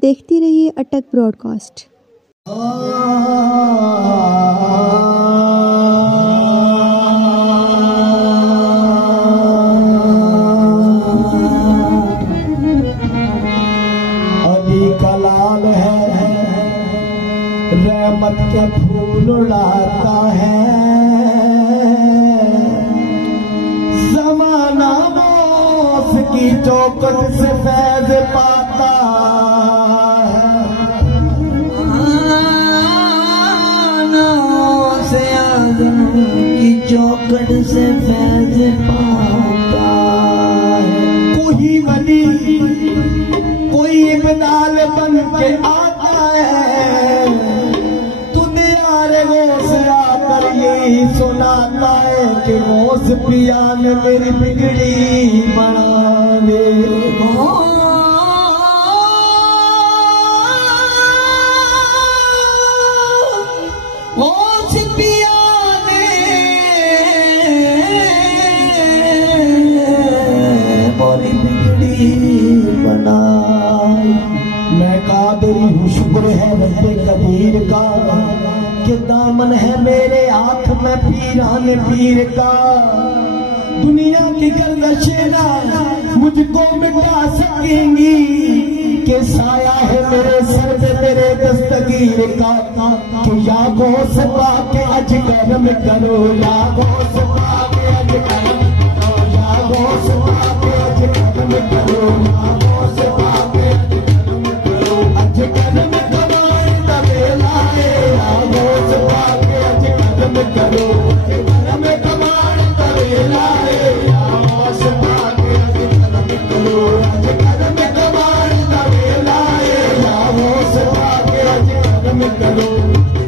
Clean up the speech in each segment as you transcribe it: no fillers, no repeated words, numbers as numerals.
देखती रहिए अटक ब्रॉडकास्ट। अली का लाल है, रहमत के फूल उड़ाता है, ज़माना मौत की चौखट से फैज़ पाता है, से आज़म की चौखट से फैज़ पाता है। कोई वली कोई इब्दाल बन के आता है, दुनिया गौस आकर यही सुनाता है कि गौस पिया ने मेरी बिगड़ी बना दे। गौस पिया ने मेरी बिगड़ी बनाई। मैं कादरी हूँ, शुक्र है रब्बे कबीर का कि दामन है मेरे हाथ में पीरान पीर का। दुनिया की गर्दशें मुझको मिटा सकेंगी कि साया है मेरे सर पे मेरे दस्तगीर का। कि या गौस पाके अज करम करो, या गौस पाके अज करम करो, या गौस पाके अज करम करो, या गौस पाके अज करम करो, तबे लाए, या गौस पाके अज करम करो, करम कमाण तबे लाए, या गौस पाके अज करम करो, अज करम कमाण तबे लाए, या गौस पाके अज करम करो,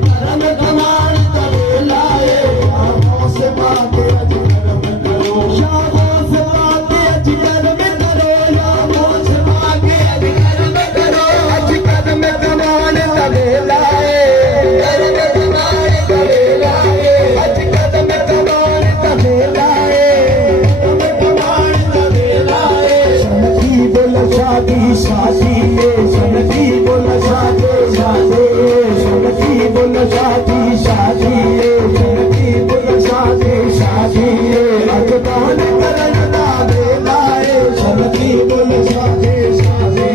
करम कमाण तबे लाए, या गौस पाके अज करम करो, या गौस पाके अज करम करो, या गौस पाके अज करम करो, अज करम कमाण तबे लाए, करम कमाण तबे लाए, अज करम कमाण तबे लाए, करम कमाण तबे लाए। सनदी बोल शादी शादी, सनदी बोल शादी शादी, सनदी बोल शादी शादी, सनदी बोल शादी शादी, अजदान करन दा वेलाए, सनदी बोल शादी शादी,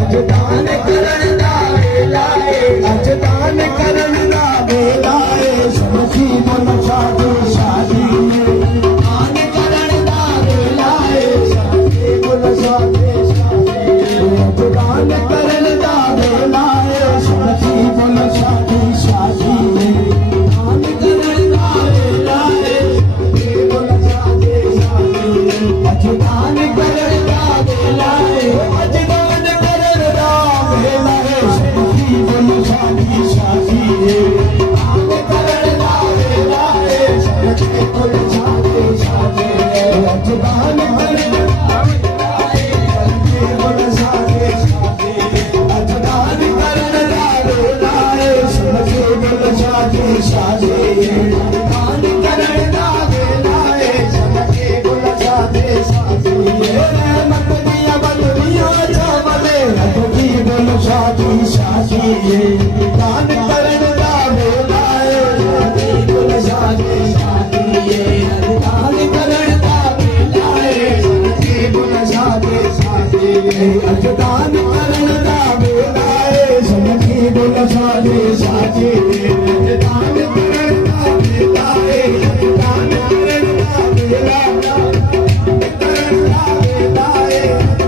अजदान करन दा वेलाए, अजदान करन दा वेलाए, सनदी बोल शादी शादी, दान करन दा वेलाए, सनदी बोल शादी शादी, अजदान करन दा वेलाए, सनदी बोल शादी शादी, दान करन दा वेलाए, सनदी बोल शादी शादी, अजदान करन दा वेलाए, अजदान करन दा वेलाए, सनदी बोल शादी शादी, दान करन दा वेलाए, सनदी बोल शादी शादी, अजदान करन दा वेलाए, सनदी बोल शादी शादी, अजदान करन दा वेलाए, सनदी बोल शादी शादी, दान करन दा वेलाए, सनदी बोल शादी शादी, रहमत दिया बदलिया चावले, सनदी बोल शादी शादी, दान करन दा वेलाए, सनदी बोल शादी शादी, दान करन दा वेलाए, सनदी बोल शादी शादी, अजदान करन दा वेलाए, सनदी बोल शादी शादी, अजदान करन दा वेलाए, दान करन दा वेलाए, करन दा वेलाए,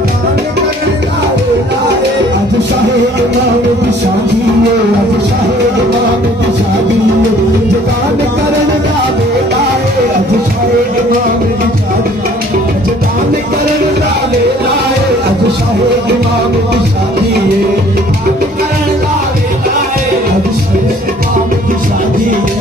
दान करन दा वेलाए। अज शाहे इमाम दी शादी है, अज शाहे इमाम दी शादी है, अजदान करन दा वेलाए, अज शाहे इमाम दी शादी है, अजदान करन दा वेलाए, अज शाहे इमाम दी शादी है, दान करन दा वेलाए, अज शाहे इमाम दी शादी है,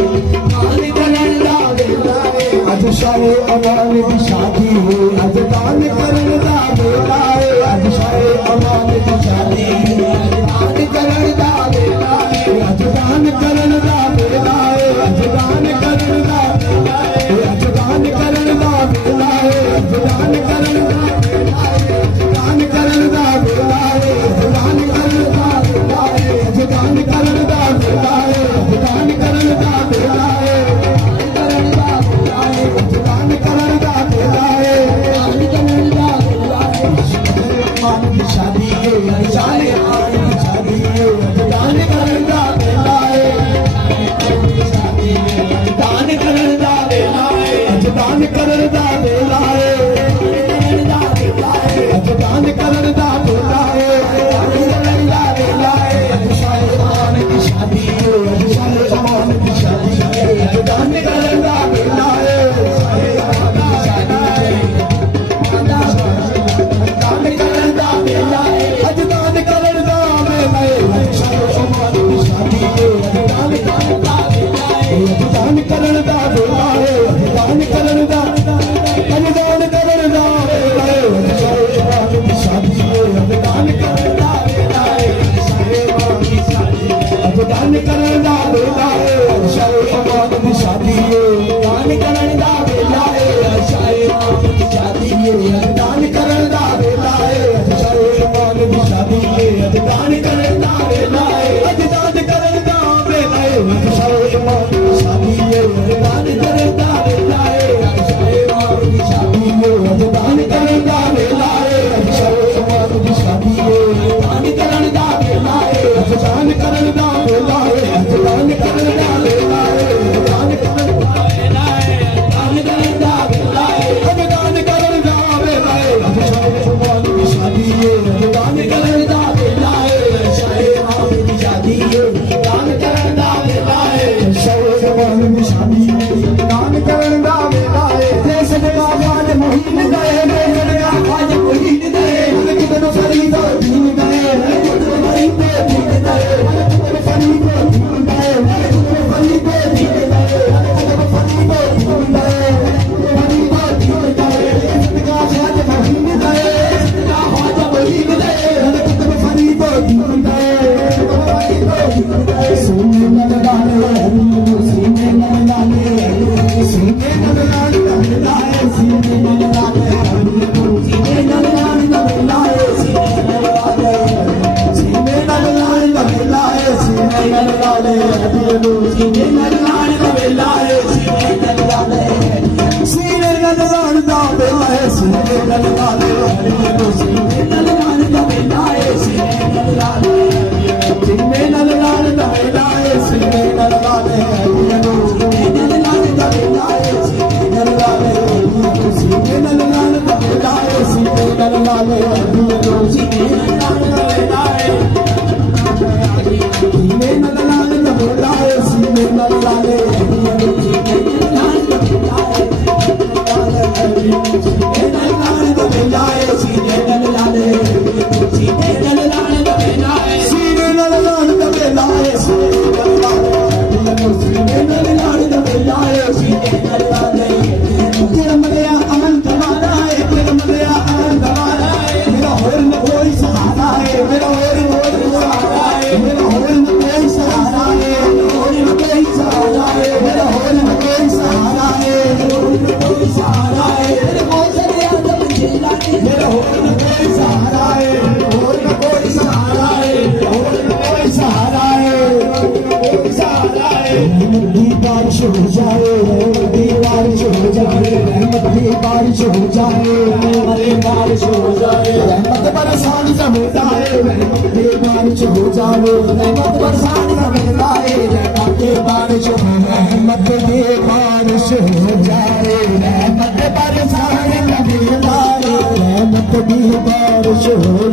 दान करन दा वेलाए, अज शाहे इमाम दी शादी है, अजदान करन दा वेलाए, अज शाहे इमाम दी शादी है, दान करन अजदान करदा वेला अजदान करदा वेला शाहे इमाम दी शादी अजदान करदा वेला शाहे इमाम दी शादी अजदान करदा वेला शाहे इमाम दी शादी अजदान करदा वेला अजदान करदा वेला अजदान करदा वेला अजदान करदा वेला अजदान करदा वेला अजदान करदा वेला शाहे इमाम दी शादी अजदान करदा वेला शाहे इमाम दी शादी अजदान करदा वेला शाहे इमाम दी शादी अजदान करदा वेला देश दे बाबान मुहीन गए मेरा आज मुहीन गए कितनो फरीदा दीन गए कितनो फरीदे दीन गए कितनो फरीदे दीन गए कितनो फरीदे दीन गए कितनो फरीदे दीन गए फरीदे दीन गए सदका आज मुहीन गए सदका आज मुहीन गए कितनो फरीदे दीन गए सोने लगा ले सीने लगा ले सीने लगा ले सीने लगा ले सीने लगा ले सीने लगा ले सीने लगा ले सीने लगा ले सीने लगा ले सीने लगा ले सीने लगा ले सीने लगा ले सीने लगा ले सीने लगा ले सीने लगा ले सीने लगा ले बारिश हो जाए बारिश हो जाए रहमत की बारिश हो जाए अरे बारिश हो जाए रहमत बरसात समेता है रहमत की बारिश हो जाए रहमत बरसात समेता है रहमत की बारिश रहमत की बारिश हो जाए रहमत बरसात समेता है रहमत की बारिश हो